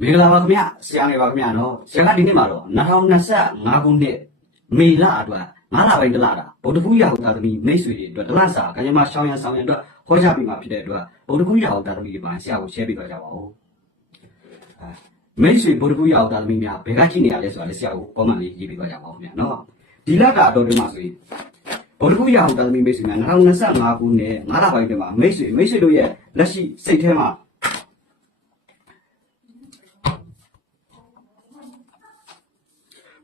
မင်္ဂလာပါခင်ဗျဆရာငယ်ပါခင်ဗျနော်ဆရာကဒီနေ့မှာတော့2025ခုနှစ်မေလအတွက်ငါးလပိုင်းတစ်လတာဗုဒ္ဓဖူးရာဟုသာသမီမိတ်ဆွေတွေအတွက်တစ်လစာကညမရှောင်းရန်ဆောင်ရန်အတွက်ဟောကြားပေးမှာဖြစ်တဲ့အတွက်ဗုဒ္ဓဖူးရာဟုသာသမီတွေမှာဆရာကို share ပေးသွားကြပါဦးအဲမိတ်ဆွေဗုဒ္ဓဖူးရာဟုသာသမီများဘယ်ကကြည့်နေရလဲဆိုတာလည်းဆရာကို comment လေးရေးပေးသွားကြပါဦးခင်ဗျနော်ဒီလကအတော်ဒီမှာဆိုရင်ဗုဒ္ဓဖူးရာဟုသာသမီမိတ်ဆွေများ2025ခုနှစ်ငါးလပိုင်းတွင်မှာမိတ်ဆွေမိတ်ဆွေတို့ရဲ့လက်ရှိစိတ်ထဲမှာ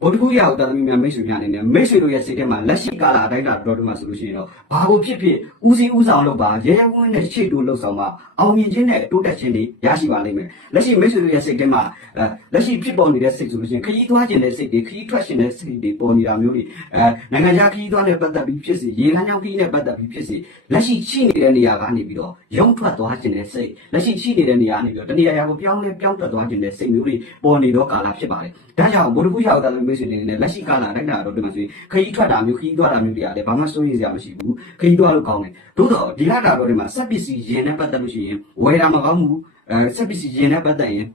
ဘုဒ္ဓဂုရအောင်တာသမီများမိတ်ဆွေများအနေနဲ့မိတ်ဆွေတို့ရဲ့စိတ်ထဲမှာလက်ရှိကာလအတိုင်းတာတော်တော်မှာဆိုလို့ရှိရင်တော့ဘာကိုဖြစ်ဖြစ်ဦးစီးဦးဆောင်လုပ်ပါရဲရဲဝန်းနဲ့ရှေ့တိုးလှုပ်ဆောင်ပါအောင်မြင်ခြင်းနဲ့တိုးတက်ခြင်းတွေရရှိပါလိမ့်မယ်လက်ရှိမိတ်ဆွေတို့ရဲ့စိတ်ထဲမှာအဲလက်ရှိဖြစ်ပေါ်နေတဲ့စိတ်ဆိုလို့ရှိရင်ခရီးသွားခြင်းတဲ့စိတ်တွေခရီးထွက်ခြင်းတဲ့စိတ်တွေပေါ်နေတာမျိုးတွေအဲနိုင်ငံခြားခရီးသွားနဲ့ပတ်သက်ပြီးဖြစ်စီရေလမ်းကြောင်းခရီးနဲ့ပတ်သက်ပြီးဖြစ်စီလက်ရှိရှိနေတဲ့နေရာကနေပြီးတော့ရုံထွက်သွားခြင်းတဲ့စိတ်လက်ရှိရှိနေတဲ့နေရာကနေပြီးတော့တနေရာရာကိုပြောင်းလဲပြောင်းထွက်သွားခြင်းတဲ့စိတ်မျိုးတွေပေါ်နေတော့ကာလဖြစ်ပါတယ်ဒါကြောင့်ဘုဒ္ဓဂုရအောင်တာသမီမိတ်ဆွေတွေနဲ့လက်ရှိကာလအတိုင်းတာတော့ဒီမှာဆိုရင်ခရီးထွက်တာမျိုးခရီးသွားတာမျိုးတွေကလည်းဘာမှစိုးရိမ်စရာမရှိဘူးခရီးသွားလို့ကောင်းတယ်သို့တော့ဒီလာတာတော့ဒီမှာစက်ပစ္စည်းရင်နဲ့ပတ်သက်လို့ရှိရင်ဝယ်တာမကောင်းဘူးအဲစက်ပစ္စည်းရင်နဲ့ပတ်သက်ရင်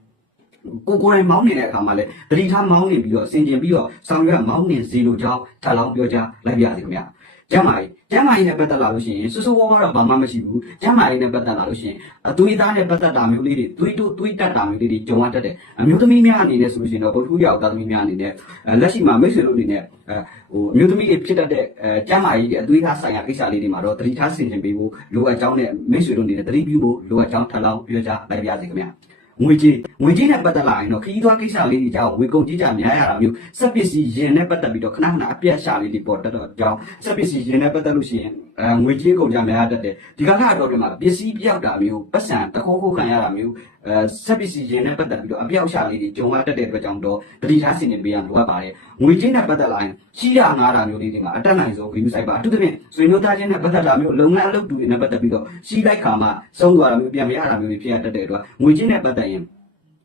ကိုကိုယ်တိုင်မောင်းနေတဲ့အခါမှာလည်းတတိထားမောင်းနေပြီးတော့အစဉ်ကျင်ပြီးတော့ဆောင်ရွက်မောင်းနေစီလိုကြောင်းထပ်လောင်းပြောကြလိုက်ပြရစီခင်ဗျာ ကျမ်းမာရေးကျမ်းမာရေးနဲ့ပတ်သက်လာလို့ရှိရင်စစိုးဝါးဝါတော့ဘာမှမရှိဘူးကျမ်းမာရေးနဲ့ပတ်သက်လာလို့ရှိရင်အသွေးသားနဲ့ပတ်သက်တာမျိုးလေးတွေသွေးတို့သွေးတက်တာမျိုးလေးတွေကြုံရတတ်တယ်အမျိုးသမီးများအနေနဲ့ဆိုလို့ရှိရင်တော့ဗုဒ္ဓဟူရောက်သားသမီးများအနေနဲ့အဲလက်ရှိမှာမိတ်ဆွေတို့အနေနဲ့အဲဟိုအမျိုးသမီးတွေဖြစ်တတ်တဲ့အဲကျမ်းမာရေးအသွေးသားဆိုင်ရာကိစ္စလေးတွေမှာတော့တတိထားဆင်ခြင်ပေးဖို့လိုအပ်ကြောင်းနဲ့မိတ်ဆွေတို့အနေနဲ့တတိပြုဖို့လိုအပ်ကြောင်းထပ်လောင်းပြောကြလိုက်ပါရစေခင်ဗျာ ငွေကြေးငွေကြေးနဲ့ပတ်သက်လာရင်တော့ခရီးသွားကိစ္စလေးတွေကြောင့်ဝေကုန်ကြီးကြများရတာမျိုးစက်ပစ္စည်းရင်နဲ့ပတ်သက်ပြီးတော့ခဏခဏအပြတ်ရှာလေးတွေပေါ်တက်တော့ကြောင်းစက်ပစ္စည်းရင်နဲ့ပတ်သက်လို့ရှိရင်အဲ ငွေကြေးကုန်ကြများတတ်တယ်ဒီကကတော့ဒီမှာပစ္စည်းပြောက်တာမျိုးပတ်စံတခိုးခိုးခံရတာမျိုးအဲစက်ပစ္စည်းရင်နဲ့ပတ်သက်ပြီးတော့အပြောက်ရှာလေးတွေဂျုံရတတ်တဲ့အတွက်ကြောင့်တော့တတိထားစင်နေပေးရလိုအပ်ပါတယ်ငွေကြေးနဲ့ပတ်သက်လာရင်ရှိရငားတာမျိုးလေးတွေမှာအတက်နိုင်ဆုံးဂရုစိုက်ပါအထူးသဖြင့်ဆွေမျိုးသားချင်းနဲ့ပတ်သက်တာမျိုးလုပ်ငန်းအလုပ်တူတွေနဲ့ပတ်သက်ပြီးတော့ရှိလိုက်ခါမှဆုံးသွားတာမျိုးပြန်မရတာမျိုးတွေဖြစ်ရတတ်တဲ့အတွက်ငွေကြေးနဲ့ပတ်သက်ရင်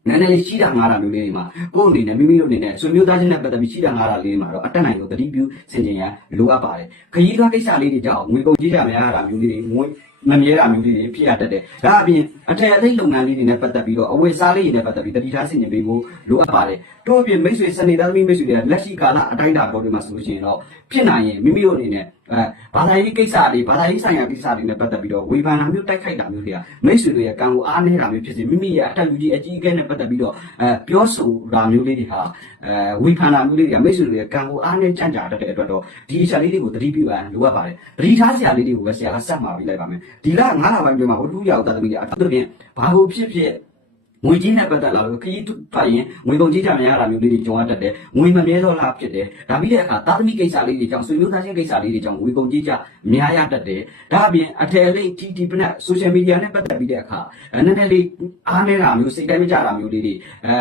နည်းနည်းလေးရှိတာငားတာမျိုးလေးတွေမှာကိုယ့်အနေနဲ့မိမိတို့အနေနဲ့ဆွေမျိုးသားချင်းနဲ့ပတ်သက်ပြီးရှိတာငားတာလေးတွေမှာတော့အတက်နိုင်ဆုံးတတိပြုဆင်ခြင်ရန်လိုအပ်ပါတယ်ခရီးသွားကိစ္စလေးတွေကြောင့်ငွေကုန်ကြေးကြမရတာမျိုးလေးတွေငွေမမြဲတာမျိုးလေးတွေဖြစ်ရတတ်တယ်ဒါအပြင်အထက်အသိလုပ်ငန်းလေးတွေနဲ့ပတ်သက်ပြီးတော့အဝယ်စားလေးတွေနဲ့ပတ်သက်ပြီးတတိထားဆင်ခြင်ပေးဖို့လိုအပ်ပါတယ်တို့အပြင်မိတ်ဆွေစနေသားသမီးမိတ်ဆွေတွေလက်ရှိကာလအတိုင်းအတာပေါ်တွေမှာဆိုလို့ရှိရင်တော့ဖြစ်နိုင်ရင်မိမိတို့အနေနဲ့အဲဘာသာရေးကိစ္စတွေဘာသာရေးဆိုင်ရာကိစ္စတွေနဲ့ပတ်သက်ပြီးတော့ဝေဖန်တာမျိုးတိုက်ခိုက်တာမျိုးတွေကမိတ်ဆွေတွေရဲ့ကံကိုအားနည်းတာမျိုးဖြစ်စေမိမိရဲ့အထက်လူကြီးအကြီးအကဲနဲ့ပတ်သက်ပြီးတော့အဲပြောဆိုတာမျိုးလေးတွေဟာအဲဝေဖန်တာမျိုးလေးတွေကမိတ်ဆွေတွေရဲ့ကံကိုအားနည်းကြံ့ကြာတတ်တဲ့အတွက်တော့ဒီအချက်လေးတွေကိုသတိပြုရန်လိုအပ်ပါတယ်သတိထားစရာလေးတွေကိုပဲဆရာကစက်မှာပြီးလိုက်ပါမယ်ဒီလ9လပိုင်းကျော်မှာဝတ္ထုရောက်တာသမီးတွေအထူးသဖြင့်ဘာလို့ဖြစ်ဖြစ် ငွေကြီးနဲ့ပတ်သက်လာလို့ခရီးထွက်ရင်ငွေကုန်ကြီးကြမရတာမျိုးလေးတွေကြုံရတတ်တယ်ငွေမမြဲတော့လားဖြစ်တယ်ဒါပြီးတဲ့အခါသာသမီကိစ္စလေးတွေကြောင့်ဆွေမျိုးသားချင်းကိစ္စလေးတွေကြောင့်ငွေကုန်ကြီးကြများရတတ်တယ်ဒါအပြင်အထယ်လေးတီတီပနက်ဆိုရှယ်မီဒီယာနဲ့ပတ်သက်ပြီးတဲ့အခါနည်းနည်းလေးအားနေတာမျိုးစိတ်တိုင်းမကြတာမျိုးလေးတွေအဲ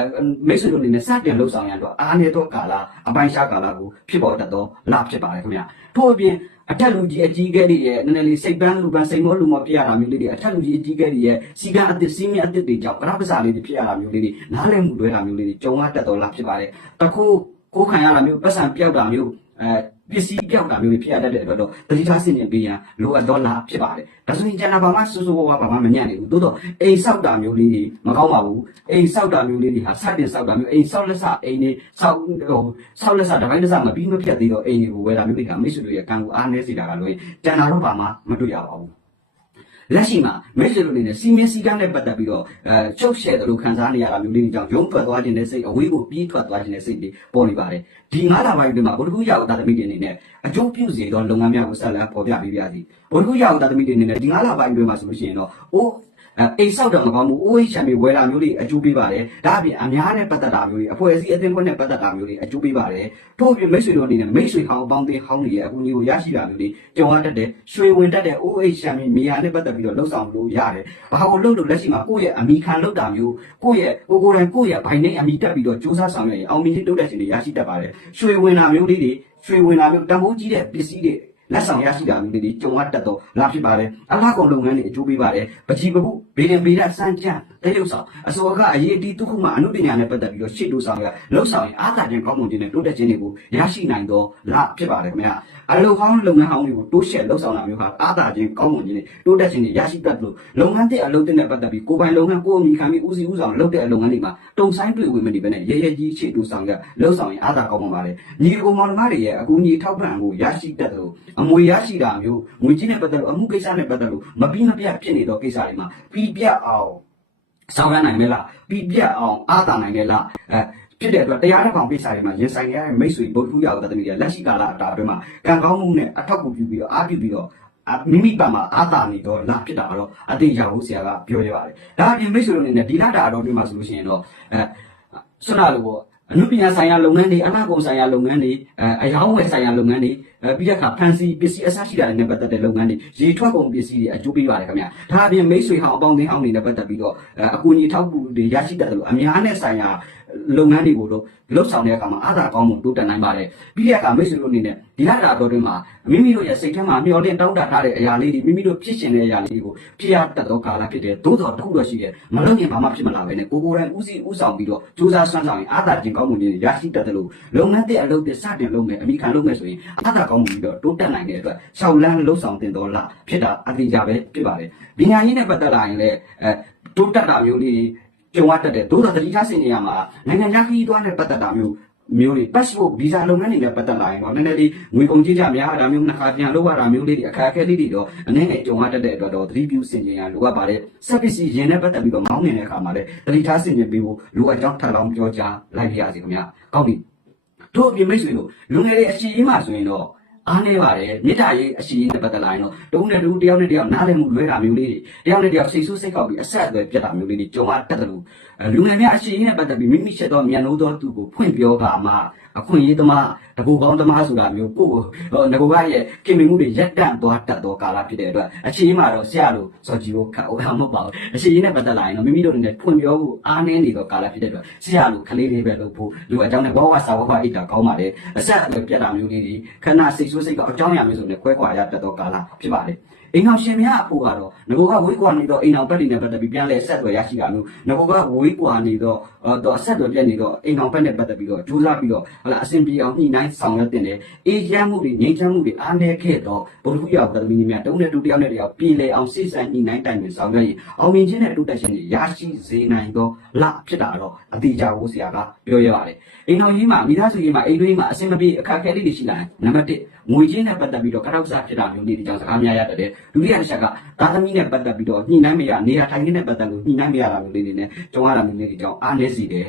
မိတ်ဆွေတို့အနေနဲ့စတင်လှုပ်ဆောင်ရတော့အားနေတော့ကာလအပိုင်းရှားကာလကိုဖြစ်ပေါ်တတ်တော့လဖြစ်ပါတယ်ခင်ဗျာထို့အပြင် အထက်လူကြီးအကြီးကဲတွေရဲ့နည်းနည်းလေးစိတ်ပန်းလူပန်းစိတ်မောလူမောဖြစ်ရတာမျိုးလေးတွေအထက်လူကြီးအကြီးကဲတွေရဲ့စီကံအသစ်စီးမြအသစ်တွေကြောင့်ကရပစာလေးတွေဖြစ်ရတာမျိုးလေးတွေနားလည်မှုလွဲတာမျိုးလေးတွေကြုံရတတ်တော့လားဖြစ်ပါတယ်တခုကိုယ်ခံရတာမျိုးပတ်စံပြောက်တာမျိုးအဲ ပစ္စည်းပြောက်တာမျိုးတွေဖြစ်ရတတ်တဲ့အတွက်တော့တတိထားစင်နေပေးရန်လိုအပ်တော့လားဖြစ်ပါတယ်ဒါဆိုရင်ကျန်တာဘာမှစူးစူးဝါးဝါဘာမှမညံ့နေဘူးသို့တော့အိမ်ဆောက်တာမျိုးလေးတွေမကောင်းပါဘူးအိမ်ဆောက်တာမျိုးလေးတွေဟာစတင်ဆောက်တာမျိုးအိမ်ဆောက်လက်စအိမ်တွေဆောက်ဟိုဆောက်လက်စတစ်ပိုင်းတစ်စမပြီးမပြတ်သေးတော့အိမ်တွေကိုဝယ်တာမျိုးတွေကမိတ်ဆွေတို့ရဲ့ကံကိုအားနည်းစေတာကလို့ကျန်တာတော့ဘာမှမတွေ့ရပါဘူး လက်ရှိမှာမိတ်ဆွေတို့အနေနဲ့စီမင်းစည်းကမ်းနဲ့ပတ်သက်ပြီးတော့အဲချုပ်ရှဲတယ်လို့ခံစားနေရတာမျိုးလေးတွေကြောင့်ရုံးထွက်သွားခြင်းနဲ့စိတ်အဝေးကိုပြေးထွက်သွားခြင်းနဲ့စိတ်တွေပေါ်နေပါတယ်ဒီငါးလပိုင်းအတွင်းမှာဘုဒ္ဓဂုရောက်တာသမီးတွေအနေနဲ့အကျိုးပြုစေသောလုပ်ငန်းများကိုဆက်လက်ပေါ်ပြပေးပါစီဘုဒ္ဓဂုရောက်တာသမီးတွေအနေနဲ့ဒီငါးလပိုင်းအတွင်းမှာဆိုလို့ရှိရင်တော့အိုး အဲအိမ်ဆောက်တော့မကောင်းဘူးအိုးချမ်းမြေဝယ်တာမျိုးတွေအကျိုးပေးပါတယ်ဒါအပြင်အများနဲ့ပတ်သက်တာမျိုးတွေအဖွဲ့အစည်းအသင်းခွင့်နဲ့ပတ်သက်တာမျိုးတွေအကျိုးပေးပါတယ်ထို့အပြင်မိတ်ဆွေတို့အနေနဲ့မိတ်ဆွေဟောင်းအပေါင်းအသင်းဟောင်းတွေရဲ့အကူအညီကိုရရှိတာမျိုးတွေကြုံရတတ်တဲ့ရွှေဝင်တတ်တဲ့အိုးအိမ်ချမ်းမြေမြေယာနဲ့ပတ်သက်ပြီးတော့လှုပ်ဆောင်လို့ရတယ်ဘာကိုလှုပ်လို့လက်ရှိမှာကိုယ့်ရဲ့အမိခံလှုပ်တာမျိုးကိုယ့်ရဲ့ကိုကိုယ်တိုင်ကိုယ့်ရဲ့ဘိုင်နေအမိတက်ပြီးတော့စူးစမ်းဆောင်ရွက်ရင်အောင်မြင်တဲ့တိုးတက်ခြင်းတွေရရှိတတ်ပါတယ်ရွှေဝင်တာမျိုးလေးတွေရွှေဝင်တာမျိုးတန်ဖိုးကြီးတဲ့ပစ္စည်းတွေ လက်ဆောင်ရရှိတာမျိုးတွေကြုံရတတ်တော့လာဖြစ်ပါတယ်အလားကုန်လုပ်ငန်းတွေအကျိုးပေးပါတယ်ပကြီးပပုဘေးရင်ဘေးရစမ်းကြံတရုပ်ဆောင်အစောကအရေးအတီးတစ်ခုမှအမှုပညာနဲ့ပတ်သက်ပြီးတော့ရှေ့တိုးဆောင်ရလှုပ်ဆောင်ရင်အားသာခြင်းကောင်းမွန်ခြင်းနဲ့တိုးတက်ခြင်းတွေကိုရရှိနိုင်တော့လားဖြစ်ပါတယ်ခင်ဗျာ အလုပ်ဟောင်းလုပ်ငန်းဟောင်းတွေကိုတိုးရှက်လှုပ်ဆောင်တာမျိုးဟာအားသာခြင်းကောင်းမွန်ခြင်းနဲ့တိုးတက်ခြင်းတွေရရှိတတ်လို့လုပ်ငန်းတဲ့အလုပ်တဲ့ပတ်သက်ပြီးကိုယ်ပိုင်လုပ်ငန်းကိုယ်အမိခံပြီးဦးစီးဦးဆောင်လုပ်တဲ့အလုပ်ငန်းတွေမှာတုံဆိုင်တွေ့ဝင်မနေဘဲနဲ့ရဲရဲကြီးရှေ့တိုးဆောင်ရလှုပ်ဆောင်ရင်အားသာကောင်းမွန်ပါတယ်ညီကောင်မောင်နှမတွေရဲ့အကူအညီထောက်ပံ့မှုရရှိတတ်လို့အမွေရရှိတာမျိုးငွေကြီးနဲ့ပတ်သက်လို့အမှုကိစ္စနဲ့ပတ်သက်လို့မပြီးမပြတ်ဖြစ်နေတော့ကိစ္စတွေမှာပြီးပြတ်အောင်ဆောင်ရနိုင်မလားပြီးပြတ်အောင်အားသာနိုင်မလားအဲ ဖြစ်တဲ့အတွက်တရားတစ်ကောင်ကိစ္စတွေမှာရင်ဆိုင်ရတဲ့မိတ်ဆွေဗုဒ္ဓရောက်တဲ့တမီးတွေလက်ရှိကာလအတာအတွင်းမှာကံကောင်းမှုနဲ့အထောက်အကူပြုပြီးတော့အားပြုပြီးတော့အမိမိပတ်မှာအားသာနေတော့လာဖြစ်တာတော့အသေးရဖို့ဆရာကပြောရပါတယ်ဒါအပြင်မိတ်ဆွေတို့အနေနဲ့ဒီလာတာအတော်အတွင်းမှာဆိုလို့ရှိရင်တော့အဲဆွနာလို့ပေါ့အနုပညာဆိုင်ရာလုပ်ငန်းတွေအနာကုန်ဆိုင်ရာလုပ်ငန်းတွေအဲအယောင်းဝယ်ဆိုင်ရာလုပ်ငန်းတွေအဲပြီးတဲ့အခါဖန်စီပစ္စည်းအစရှိတာတွေနဲ့ပတ်သက်တဲ့လုပ်ငန်းတွေရေထွက်ကုန်ပစ္စည်းတွေအကျိုးပေးပါတယ်ခင်ဗျာဒါအပြင်မိတ်ဆွေဟောင်းအပေါင်းအသင်းဟောင်းတွေနဲ့ပတ်သက်ပြီးတော့အဲအကူအညီထောက်ကူတွေရရှိတတ်တယ်လို့အများနဲ့ဆိုင်ရာ လုပ်ငန်းတွေကိုတော့လှုပ်ဆောင်တဲ့အခါမှာအားသာကောင်းမှုတိုးတက်နိုင်ပါတယ်ပြီးတဲ့အခါမိတ်ဆွေတို့အနေနဲ့ဒီလာတာတော်တွင်မှာမိမိတို့ရဲ့စိတ်ထဲမှာမျှော်လင့်တောင်းတထားတဲ့အရာလေးတွေမိမိတို့ဖြစ်ရှင်တဲ့အရာလေးတွေကိုဖြစ်ရတတ်သောကာလဖြစ်တယ်သို့တော်တစ်ခုတော့ရှိတယ်မလုပ်ရင်ဘာမှဖြစ်မလာပဲနဲ့ကိုကိုယ်တိုင်ဦးစီးဦးဆောင်ပြီးတော့စူးစမ်းဆွမ်းဆောင်ရင်အားသာခြင်းကောင်းမှုတွေရရှိတတ်တယ်လို့လုပ်ငန်းတဲ့အလုပ်တွေစတင်လုပ်မယ်အမိခံလုပ်မယ်ဆိုရင်အားသာကောင်းမှုပြီးတော့တိုးတက်နိုင်တဲ့အတွက်ရှောက်လန်းလှုပ်ဆောင်တင်တော်လားဖြစ်တာအတိအကျပဲဖြစ်ပါတယ်ပညာရေးနဲ့ပတ်သက်လာရင်လည်းအဲတိုးတက်တာမျိုးလေး ကြုံရတတ်တယ်သို့တော်တတိယဆင်နေရမှာနိုင်ငံခြားခရီးသွားနဲ့ပတ်သက်တာမျိုးမျိုးတွေ passport visa လုပ်ငန်းတွေနဲ့ပတ်သက်လာရင်တော့နည်းနည်းလေးငွေကုန်ကြေးကြများတာမျိုးနှစ်ခါပြန်လုပ်ရတာမျိုးလေးတွေအခက်အခဲလေးတွေတော့အနေနဲ့ကြုံရတတ်တဲ့အတွက်တော့သတိပြုဆင်ခြင်ရလိုအပ်ပါတယ်။ service ရင်နဲ့ပတ်သက်ပြီးတော့မောင်းနေတဲ့အခါမှာလည်းသတိထားဆင်ခြင်ပေးဖို့လိုအပ်ကြောင်းထပ်လောင်းပြောကြားလိုက်ပါရစေခင်ဗျာ။ကောင်းပြီ။တို့အပြင်မိတ်ဆွေတို့လူငယ်တွေအရှိအမှဆိုရင်တော့ အားနေပါတယ်မြစ်တာရေးအရှိအနဲ့ပတ်သက်လာရင်တော့တုံးတဲ့လူတယောက်နဲ့တယောက်နားလည်မှုလွဲတာမျိုးလေးတွေတယောက်နဲ့တယောက်စိတ်ဆိုးစိတ်ကောက်ပြီးအဆက်အသွယ်ပြတ်တာမျိုးလေးတွေကြုံရတတ်တယ်လို့အဲ လူငယ်များအရှိအနဲ့ပတ်သက်ပြီးမိမိချက်တော့မြန်လို့တော့သူ့ကိုဖွင့်ပြောပါမှအခွင့်အရေးသမားတကူကောင်းသမားဆိုတာမျိုးကိုယ့်ကိုငကိုကရဲ့ကိမင်မှုတွေရက်တန့်သွားတတ်သောကာလဖြစ်တဲ့အတွက်အရှိအမှတော့ဆရာလိုစော်ကြည့်ဖို့ခက်အောင်မဟုတ်ပါဘူးအရှိအနဲ့ပတ်သက်လာရင်တော့မိမိတို့အနေနဲ့ဖွင့်ပြောဖို့အားနည်းနေသောကာလဖြစ်တဲ့အတွက်ဆရာလိုခလေးလေးပဲလုပ်ဖို့လူအကြောင်းနဲ့ဘဝစာဝဘအိတ်တာကောင်းပါတယ်အဆက်အသွယ်ပြတ်တာမျိုးလေးတွေခဏစိတ်ဆိုးစိတ်ကောက်အကြောင်းအရာမျိုးစုံနဲ့ခွဲခွာရတတ်သောကာလဖြစ်ပါတယ် အိမ်အောင်ရှင်များအဖို့ကတော့ငကိုကဝိကွာနေတော့အိမ်အောင်ပက်တွေနဲ့ပတ်သက်ပြီးပြန်လဲဆက်သွယ်ရရှိတာမျိုးငကိုကဝိကွာနေတော့တော့ဆက်သွယ်ပြတ်နေတော့အိမ်အောင်ပက်နဲ့ပတ်သက်ပြီးတော့ကြိုးစားပြီးတော့ဟလာအစဉ်ပြေအောင်ညှိနှိုင်းဆောင်ရွက်တင်တယ်အေးချမ်းမှုတွေငြိမ်းချမ်းမှုတွေအားနည်းခဲ့တော့ဘုဒ္ဓရောက်သမီးတွေများတုံးတဲ့တူတယောက်နဲ့တယောက်ပြည်လေအောင်စိတ်ဆက်ညှိနှိုင်းတိုင်ပင်ဆောင်ရွက်ရင်အောင်မြင်ခြင်းနဲ့တိုးတက်ခြင်းတွေရရှိစေနိုင်တော့လဖြစ်တာတော့အတိအကျကိုဆရာကပြောရပါတယ်အိမ်တော်ကြီးမှာမိသားစုကြီးမှာအိမ်တွင်းမှာအစင်မပြေအခက်အခဲလေးတွေရှိလာတယ်နံပါတ်1ငွေချင်းနဲ့ပတ်သက်ပြီးတော့ကတော့စားဖြစ်တာမျိုးလေးတွေကြောင့်စကားများရတတ်တယ်ဒုတိယတစ်ချက်ကသာသမီနဲ့ပတ်သက်ပြီးတော့ညှိနှိုင်းမရနေရာထိုင်ခင်းနဲ့ပတ်သက်လို့ညှိနှိုင်းမရတာမျိုးလေးတွေနဲ့ကြုံရတာမျိုးလေးတွေကြောင့်အားနည်းစေတယ်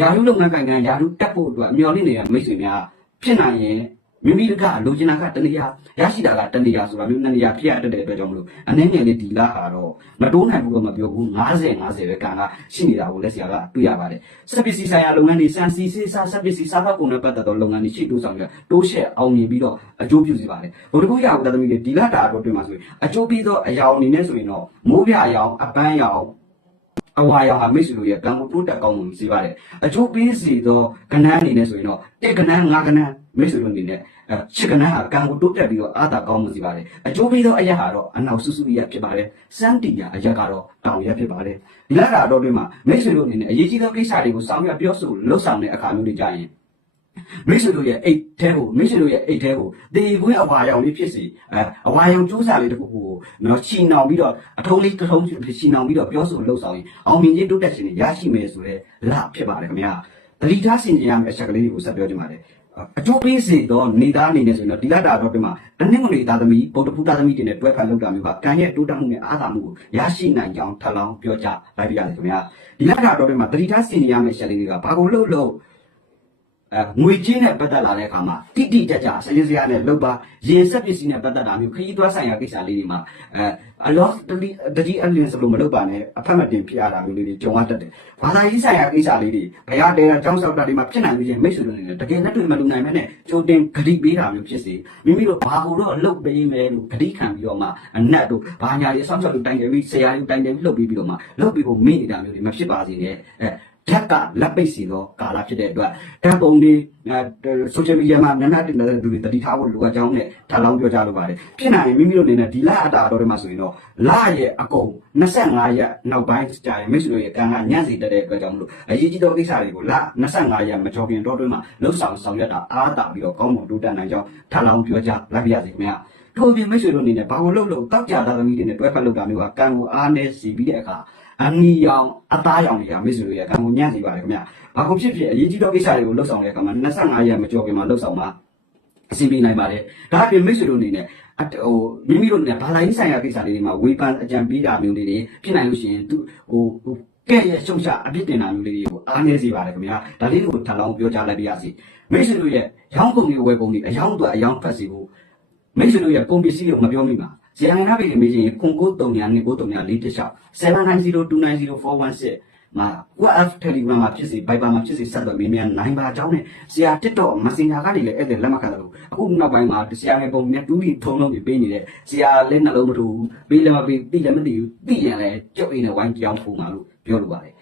ယာရုလုပ်ငန်းကိုင်ငံယာရုတက်ဖို့အတွက်အမျှော်လင့်နေတဲ့မိတ်ဆွေများဖြစ်နိုင်ရင် မိမိတကလိုချင်တာကတနေရာရရှိတာကတနေရာဆိုတာမျိုးနှစ်နေရာဖြစ်ရတတ်တဲ့အတွက်ကြောင့်မလို့အနေငယ်လေးဒီလာဟာတော့မတိုးနိုင်ဘူးတော့မပြောဘူး90 50ပဲကံကရှိနေတာကိုလက်ဆရာကတွေ့ရပါတယ်စက်ပစ္စည်းဆိုင်ရာလုပ်ငန်းတွေစံစီစေးစားစက်ပစ္စည်းစားသောက်ကုန်နဲ့ပတ်သက်သောလုပ်ငန်းတွေရှိတိုးဆောင်ရတိုးရှက်အောင်မြင်ပြီးတော့အကျိုးပြုစေပါတယ်ဘုဒ္ဓဘုရားကတသမီးတွေဒီလာတာတော့တွေ့မှာဆိုရင်အကျိုးပြီးသောအယောင်အနေနဲ့ဆိုရင်တော့မိုးပြအယောင်အပန်းယောင် အဝါရောင်ဟာမိတ်ဆွေတို့ရဲ့ကံကိုတိုးတက်ကောင်းမှုစီပါတယ်အကျိုးပေးစီသောကဏ္ဍအနေနဲ့ဆိုရင်တော့တစ်ကဏ္ဍငါးကဏ္ဍမိတ်ဆွေတို့အနေနဲ့အဲချစ်ကဏ္ဍဟာကံကိုတိုးတက်ပြီးတော့အာသာကောင်းမှုစီပါတယ်အကျိုးပေးသောအရာဟာတော့အနောက်ဆူဆူရဖြစ်ပါတယ်စမ်းတီယာအရာကတော့တောင်ရဖြစ်ပါတယ်ဒီလာတာတော့တွင်မှာမိတ်ဆွေတို့အနေနဲ့အရေးကြီးသောကိစ္စတွေကိုဆောင်ရွက်ပြောဆိုလှုပ်ဆောင်တဲ့အခါမျိုးတွေကြရင် မိတ်ဆွေတို့ရဲ့အိတ်ထဲကိုမိတ်ဆွေတို့ရဲ့အိတ်ထဲကိုတေခွင်းအဝါရောင်လေးဖြစ်စီအဲအဝါရောင်ကျိုးစာလေးတစ်ခုကိုနော်ချီနှောင်ပြီးတော့အထုံးလေးတစ်ထုံးချီနှောင်ပြီးတော့ပြောဆိုလှုပ်ဆောင်ရင်အောင်မြင်ခြင်းတိုးတက်ခြင်းတွေရရှိမယ်ဆိုရဲလဖြစ်ပါတယ်ခင်ဗျာတတိထားဆင်ခြင်ရမယ့်အချက်ကလေးတွေကိုဆက်ပြောချင်ပါတယ်အကျိုးပေးစေတော့နေသားအနေနဲ့ဆိုရင်တော့ဒီလတာတော့ပြင်မှာတနင်္ဂနွေသားသမီးဗုဒ္ဓဖူးသားသမီးတွေနဲ့တွဲဖက်လောက်တာမျိုးကကံရဲ့တိုးတက်မှုနဲ့အားသာမှုကိုရရှိနိုင်ကြောင်းထပ်လောင်းပြောကြားလိုက်ပြရတယ်ခင်ဗျာဒီလတာတော့ပြင်မှာတတိထားဆင်ခြင်ရမယ့်အချက်လေးတွေကဘာကိုလှုပ်လှုပ်အဲ ငွေချင်းနဲ့ပတ်သက်လာတဲ့အခါမှာတိတိကျကျစရင်စရာနဲ့လောက်ပါရင်ဆက်ပစ္စည်းနဲ့ပတ်သက်တာမျိုးခရီးသွားဆိုင်ရာကိစ္စလေးတွေမှာအဲအလောတတိတတိအလင်းစလို့မလုပ်ပါနဲ့အဖက်မတင်ဖြစ်ရတာမျိုးလေးတွေကြုံရတတ်တယ်ဘာသာရေးဆိုင်ရာကိစ္စလေးတွေဘယ်ရတဲအကြောင်းဆောက်တာတွေမှာဖြစ်နိုင်လို့ချင်းမိတ်ဆွေတို့နေတကယ်လက်တွေ့မလုံနိုင်မဲနဲ့ကြိုတင်ဂတိပေးတာမျိုးဖြစ်စေမိမိတို့ဘာကိုတော့အလုပ်ပေးမယ်လို့ဂတိခံပြီးတော့မှအနက်တို့ဘာညာတွေအဆောင်ချက်လို့တိုင်တယ်ပြီးဆရာတွေတိုင်တယ်ပြီးလုပ်ပြီးပြီးတော့မှလုပ်ပြီးဖို့မေ့နေတာမျိုးတွေမဖြစ်ပါစေနဲ့အဲ ဓာတ်ကလက်ပိတ်စီသောကာလဖြစ်တဲ့အတွက်ဓာတ်ပုံတွေဆိုရှယ်မီဒီယာမှာနာနာတင်တဲ့သူတွေတတိထားဖို့လိုအပ်ကြောင်းနဲ့ဓာတ်လောင်းပြောကြလိုပါတယ်ဖြစ်နိုင်ရင်မိမိတို့အနေနဲ့ဒီလအတာတော်တွေမှာဆိုရင်တော့လရဲ့အကုန်25ရက်နောက်ပိုင်းကြာရင်မိတ်ဆွေတို့ရဲ့ကံကညံ့စီတက်တဲ့အတွက်ကြောင့်မလို့အရေးကြီးသောကိစ္စတွေကိုလ25ရက်မကျော်ခင်တော့တွင်းမှာလှုပ်ဆောင်ဆောင်ရွက်တာအားတာပြီးတော့ကောင်းမွန်တိုးတက်နိုင်ကြောင်းဓာတ်လောင်းပြောကြလိုက်ပါရစေခင်ဗျာထို့အပြင်မိတ်ဆွေတို့အနေနဲ့ဘာလို့လှုပ်လို့တောက်ကြသားသမီးတွေနဲ့တွဲဖက်လုပ်တာမျိုးကကံကိုအားနဲ့စီပြီးတဲ့အခါ အနီရောင်အသားရောင်တွေကမိတ်ဆွေတို့ရဲ့ကံကိုညံ့စီပါတယ်ခင်ဗျ။ဘာကုန်ဖြစ်ဖြစ်အရေးကြီးသောကိစ္စတွေကိုလှုပ်ဆောင်တဲ့အခါမှာ25ရက်မကျော်ခင်မှာလှုပ်ဆောင်မှာအစီအပြေနိုင်ပါတယ်။ဒါအပြင်မိတ်ဆွေတို့အနေနဲ့အတဟိုမိမိတို့နဲ့ဘာသာရေးဆိုင်ရာကိစ္စလေးတွေမှာဝေဖန်အကြံပေးတာမျိုးလေးတွေဖြစ်နိုင်လို့ရှိရင်သူဟိုဟိုကဲ့ရဲ့ရှုံချအပြစ်တင်တာမျိုးလေးတွေကိုအားနည်းစေပါတယ်ခင်ဗျာ။ဒါလေးကိုထပ်လောင်းပြောကြားလိုက်ပါရစေ။မိတ်ဆွေတို့ရဲ့ရောင်းကုန်တွေဝယ်ကုန်တွေအယောင်းအတွက်အယောင်းဖတ်စီဖို့မိတ်ဆွေတို့ရဲ့ပုံပစ္စည်းကိုမပြောမိပါ ဇာန်နာပိတ်မေးရင်ခွန်ကို3ညာနဲ့ကို3ညာ4တစ်ချောက်7902904116မှာ WhatsApp Telegram မှာဖြစ်စီ Viber မှာဖြစ်စီဆက်သွယ်မေးမြန်းနိုင်ပါကြောင်းနဲ့ဆရာ TikTok Messenger ကနေလည်းအဲ့ဒါလက်မခံလို့အခုနောက်ပိုင်းမှာဆရာငယ်ပုံနဲ့တူးပြီးထုံလုံးပြီးပေးနေတဲ့ဆရာလည်းနှလုံးမထူဘူးပေးလည်းမပေးသိလည်းမသိဘူးသိရင်လည်းကြောက်အိမ်နဲ့ဝိုင်းကြောင်းဖုံးပါလို့ပြောလိုပါတယ်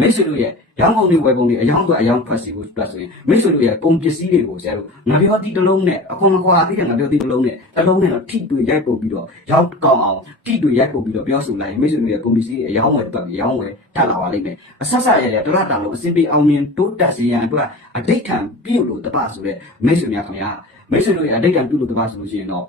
မိတ်ဆွေတို့ရဲ့ရောင်းကုန်တွေဝယ်ကုန်တွေအယောင်းတော့အယောင်းဖတ်စီဖို့အတွက်ဆိုရင်မိတ်ဆွေတို့ရဲ့ကုန်ပစ္စည်းတွေကိုဆရာတို့ငါပြောတိတစ်လုံးနဲ့အခွန်မကွာသေးတဲ့ငါပြောတိတစ်လုံးနဲ့တစ်လုံးနဲ့တော့ထိတွေ့ရိုက်ပုတ်ပြီးတော့ရောင်းကောင်းအောင်ထိတွေ့ရိုက်ပုတ်ပြီးတော့ပြောဆိုလိုက်ရင်မိတ်ဆွေတို့ရဲ့ကုန်ပစ္စည်းတွေအယောင်းဝယ်အတွက်အယောင်းဝယ်ထပ်လာပါလိမ့်မယ်အဆက်ဆက်ရရတရတာလို့အစဉ်ပြေအောင်မြင်တိုးတက်စေရန်အတွက်အဋိဋ္ဌံပြုလို့တပဆိုတဲ့မိတ်ဆွေများခင်ဗျာမိတ်ဆွေတို့ရဲ့အဋိဋ္ဌံပြုလို့တပဆိုလို့ရှိရင်တော့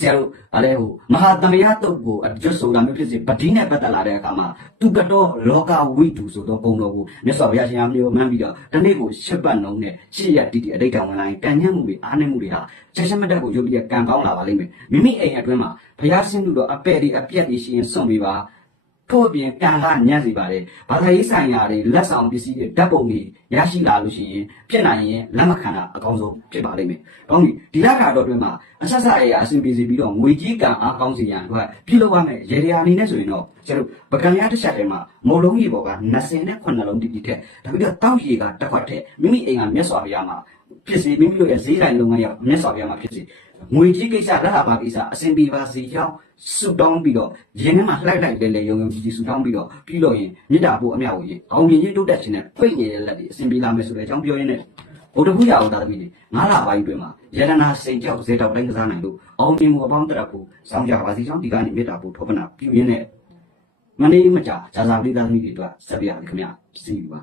ဆရာတို့ဗာလဲဟိုမဟာတမယတုတ်ကိုအကျွတ်ဆိုတာမျိုးဖြစ်စေပတိနဲ့ပတ်သက်လာတဲ့အခါမှာသူကတော့လောကဝိတုဆိုတော့ဘုံတော်ကိုမြတ်စွာဘုရားရှင်အားမျိုးမှန်းပြီးတော့တနေ့ကိုရှစ်ပတ်လုံးနဲ့ရှစ်ရက်တိတိအဋိဋ္ဌံဝင်လာရင်ကံညံ့မှုတွေအားနည်းမှုတွေဟာချက်ချက်မတက်ကိုရုပ်တရကံကောင်းလာပါလိမ့်မယ်မိမိအိမ်အတွင်းမှာဘုရားဆင်းလို့တော့အပဲ့တွေအပြက်တွေရှိရင်စွန့်ပေးပါ ထို့အပြင်ကံကညံ့စီပါတယ်ဘာသာရေးဆိုင်ရာတွေလက်ဆောင်ပစ္စည်းတွေဓာတ်ပုံတွေရရှိလာလို့ရှိရင်ဖြစ်နိုင်ရင်လက်မခံတာအကောင်းဆုံးဖြစ်ပါလိမ့်မယ်။ကောင်းပြီဒီလခါတော့တွင်မှာအဆက်ဆက်အရာအဆင်ပြေစီပြီးတော့ငွေကြီးကံအားကောင်းစီရန်အတွက်ပြုလုပ်ရမယ်ရေဒီယာအနေနဲ့ဆိုရင်တော့ကျတို့ပကံရတစ်ချက်တည်းမှာမုံလုံးကြီးပေါ်က20နဲ့9လုံးတိတိထက်ဒါပြီးတော့တောက်ရီကတစ်ခွက်ထက်မိမိအိမ်ကမြတ်စွာဘုရားမှာဖြစ်စီမိမိတို့ရဲ့ဈေးတိုင်းလုပ်ငန်းရမြတ်စွာဘုရားမှာဖြစ်စီ ငွေကြီးကိစ္စလက်ဟာပါကိစ္စအဆင်ပြေပါစေကြောင်းဆုတောင်းပြီးတော့ရင်းထဲမှာလှိုက်လိုက်လေလေယုံယုံကြည်ကြည်ဆုတောင်းပြီးတော့ပြီးလို့ရင်မေတ္တာဖို့အမြောက်ကိုရင်ကောင်းမြင်ကြီးတိုးတက်ခြင်းနဲ့ပြိတ်နေတဲ့လက်တွေအဆင်ပြေလာမယ်ဆိုတဲ့အကြောင်းပြောရင်းနဲ့ဘုဒ္ဓဘုရားအောင်သာသမီတွေငါးလပိုင်းတွင်မှာယရနာစိန်ကြောက်ဇေတောက်တိုင်းကစားနိုင်လို့အောင်မြင်မှုအပေါင်းတရဖို့စောင့်ကြပါစီကြောင်းဒီကနေမေတ္တာဖို့ထောပနာပြုရင်းနဲ့မနေ့မကြာဇာဇာပရိသတ်သမီတွေအတွက်ဆက်ပြရမယ်ခင်ဗျာစီပါ